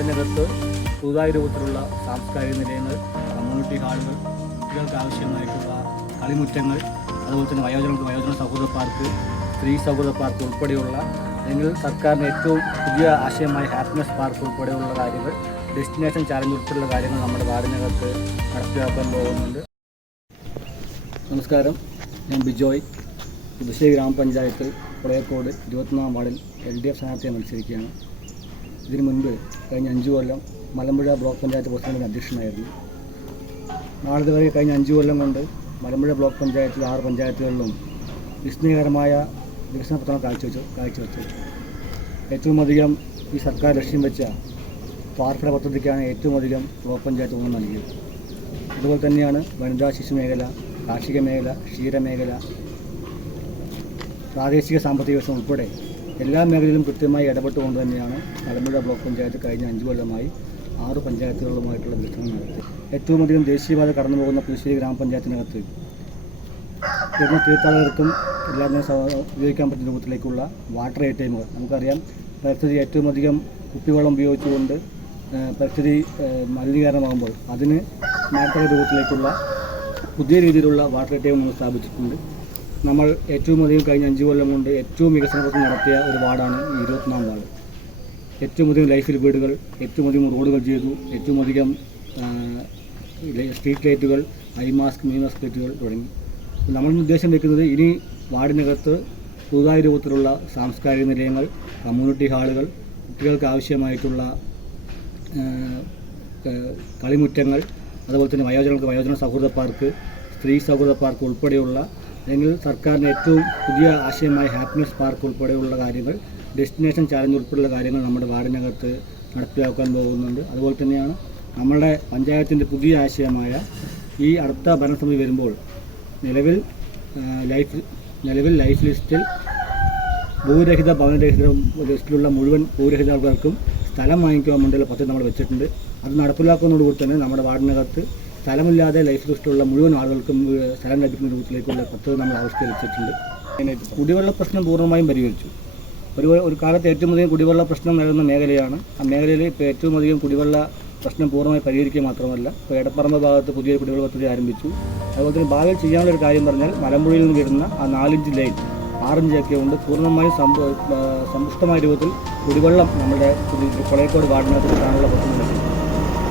വാർഡിനകത്ത് പുതുതായ രൂപത്തിലുള്ള സാംസ്കാരിക നിലയങ്ങൾ കമ്മ്യൂണിറ്റി ഹാളുകൾ കുട്ടികൾക്ക് ആവശ്യമായിട്ടുള്ള കളിമുറ്റങ്ങൾ അതുപോലെ തന്നെ വയോജനങ്ങൾക്ക് വയോജന സൗഹൃദ പാർക്ക് സ്ത്രീ സൗഹൃദ പാർക്ക് ഉൾപ്പെടെയുള്ള അല്ലെങ്കിൽ സർക്കാരിന് ഏറ്റവും പുതിയ ആശയമായ ഹാപ്പിനെസ് പാർക്ക് ഉൾപ്പെടെയുള്ള കാര്യങ്ങൾ ഡെസ്റ്റിനേഷൻ ചാലഞ്ച് ഉൾപ്പെടെയുള്ള കാര്യങ്ങൾ നമ്മുടെ വാർഡിനകത്ത് നടപ്പിലാക്കാൻ പോകുന്നുണ്ട്. നമസ്കാരം. ഞാൻ ബിജോയ്. പുതുശ്ശേരി ഗ്രാമപഞ്ചായത്തിൽ പുളയക്കോട് ഇരുപത്തിനാം വാർഡിൽ എൽ ഡി എഫ് സ്ഥാനാർത്ഥിയെ മത്സരിക്കുകയാണ്. ഇതിനു മുൻപ് കഴിഞ്ഞ അഞ്ച് കൊല്ലം മലമ്പുഴ ബ്ലോക്ക് പഞ്ചായത്ത് പ്രസിഡന്റിന് അധ്യക്ഷനായിരുന്നു. നാളെ വരെ കഴിഞ്ഞ അഞ്ച് കൊല്ലം കൊണ്ട് മലമ്പുഴ ബ്ലോക്ക് പഞ്ചായത്തിലെ ആറ് പഞ്ചായത്തുകളിലും വിസ്മയകരമായ വികസന പ്രവർത്തനം കാഴ്ചവെച്ചു കാഴ്ചവെച്ചു. ഏറ്റവും അധികം ഈ സർക്കാർ ലക്ഷ്യം വെച്ച പാർപ്പിട പദ്ധതിക്കാണ് ഏറ്റവും അധികം ബ്ലോക്ക് പഞ്ചായത്ത് ഊന്നൽ നൽകിയത്. അതുപോലെ തന്നെയാണ് വനിതാ ശിശു മേഖല കാർഷിക മേഖല ക്ഷീരമേഖല പ്രാദേശിക സാമ്പത്തിക വികസനം ഉൾപ്പെടെ എല്ലാ മേഖലയിലും കൃത്യമായി ഇടപെട്ടുകൊണ്ട് തന്നെയാണ് മലമ്പുഴ ബ്ലോക്ക് പഞ്ചായത്ത് കഴിഞ്ഞ അഞ്ച് കൊല്ലമായി ആറ് പഞ്ചായത്തുകളുമായിട്ടുള്ള വികസനം നടത്തി. ഏറ്റവും അധികം ദേശീയപാത കടന്നു പോകുന്ന പുതുശ്ശേരി ഗ്രാമപഞ്ചായത്തിനകത്ത് വരുന്ന തീർത്ഥാടകർക്കും എല്ലാവരും ഉപയോഗിക്കാൻ പറ്റുന്ന രൂപത്തിലേക്കുള്ള വാട്ടർ എ ടൈമുകൾ നമുക്കറിയാം പരിസ്ഥിതി ഏറ്റവും അധികം കുപ്പിവെള്ളം ഉപയോഗിച്ചുകൊണ്ട് പരിസ്ഥിതി മലിനീകരണമാകുമ്പോൾ അതിന് മാറ്റ രൂപത്തിലേക്കുള്ള പുതിയ രീതിയിലുള്ള വാട്ടർ എ ടൈം നമ്മൾ സ്ഥാപിച്ചിട്ടുണ്ട്. നമ്മൾ ഏറ്റവും അധികം കഴിഞ്ഞ അഞ്ച് കൊല്ലം കൊണ്ട് ഏറ്റവും വികസന പ്രവർത്തനം നടത്തിയ ഒരു വാർഡാണ് ഈ വാർഡ്. ഏറ്റവും അധികം ലൈഫിൽ വീടുകൾ ഏറ്റവും അധികം റോഡുകൾ ചെയ്തു ഏറ്റവും അധികം സ്ട്രീറ്റ് ലൈറ്റുകൾ ഐ മാസ്ക് മീ മാസ്ക് ലൈറ്റുകൾ തുടങ്ങി. നമ്മൾ ഉദ്ദേശം വെക്കുന്നത് ഇനി വാർഡിനകത്ത് പുതുതായ രൂപത്തിലുള്ള സാംസ്കാരിക നിലയങ്ങൾ കമ്മ്യൂണിറ്റി ഹാളുകൾ കുട്ടികൾക്ക് ആവശ്യമായിട്ടുള്ള കളിമുറ്റങ്ങൾ അതുപോലെ തന്നെ വയോജനങ്ങൾക്ക് വയോജന സൗഹൃദ പാർക്ക് സ്ത്രീ സൗഹൃദ പാർക്ക് ഉൾപ്പെടെയുള്ള അല്ലെങ്കിൽ സർക്കാരിന് ഏറ്റവും പുതിയ ആശയമായ ഹാപ്പിനെസ് പാർക്ക് ഉൾപ്പെടെയുള്ള കാര്യങ്ങൾ ഡെസ്റ്റിനേഷൻ ചാലഞ്ച് ഉൾപ്പെടെയുള്ള കാര്യങ്ങൾ നമ്മുടെ വാർഡിനകത്ത് നടപ്പിലാക്കാൻ പോകുന്നുണ്ട്. അതുപോലെ തന്നെയാണ് നമ്മുടെ പഞ്ചായത്തിന്റെ പുതിയ ആശയമായ ഈ അടുത്ത ഭരണസമിതി വരുമ്പോൾ നിലവിൽ ലൈഫ് നിലവിൽ ലൈഫ് ലിസ്റ്റിൽ ഭൂരഹിത ഭവനരഹിത ലിസ്റ്റിലുള്ള മുഴുവൻ ഭൂരഹിത ആൾക്കാർക്കും സ്ഥലം വാങ്ങിക്കുവാൻ വേണ്ടിയുള്ള പദ്ധതി നമ്മൾ വെച്ചിട്ടുണ്ട്. അത് നടപ്പിലാക്കുന്നതോടുകൂടി തന്നെ നമ്മുടെ വാർഡിനകത്ത് സ്ഥലമില്ലാതെ ലൈഫ് ലിസ്റ്റിലുള്ള മുഴുവൻ ആളുകൾക്കും സ്ഥലം ലഭിക്കുന്ന രൂപത്തിലേക്കുള്ള പദ്ധതി നമ്മൾ ആവിഷ്കരിച്ചിട്ടുണ്ട്. കുടിവെള്ള പ്രശ്നം പൂർണമായും പരിഹരിച്ചു. ഒരു ഒരു കാലത്ത് ഏറ്റവും അധികം കുടിവെള്ള പ്രശ്നം നേരിടുന്ന മേഖലയാണ്. ആ മേഖലയിൽ ഇപ്പോൾ ഏറ്റവും അധികം കുടിവെള്ള പ്രശ്നം പൂർണമായി പരിഹരിക്കുക മാത്രമല്ല ഇപ്പോൾ എടപ്പറമ്പ് ഭാഗത്ത് പുതിയൊരു കുടിവെള്ള പദ്ധതി ആരംഭിച്ചു. അതുപോലെ തന്നെ ഭാവിയിൽ ചെയ്യാനുള്ള ഒരു കാര്യം പറഞ്ഞാൽ മലമ്പുഴയിൽ നിന്ന് വരുന്ന ആ നാലിഞ്ച് ലൈൻ ആറിഞ്ചൊക്കെ ഉണ്ട് പൂർണമായും സമ്പുഷ്ടമായ രൂപത്തിൽ കുടിവെള്ളം നമ്മുടെ കൊളയക്കോട് വാർഡിനകത്ത് കാണാനുള്ള പദ്ധതി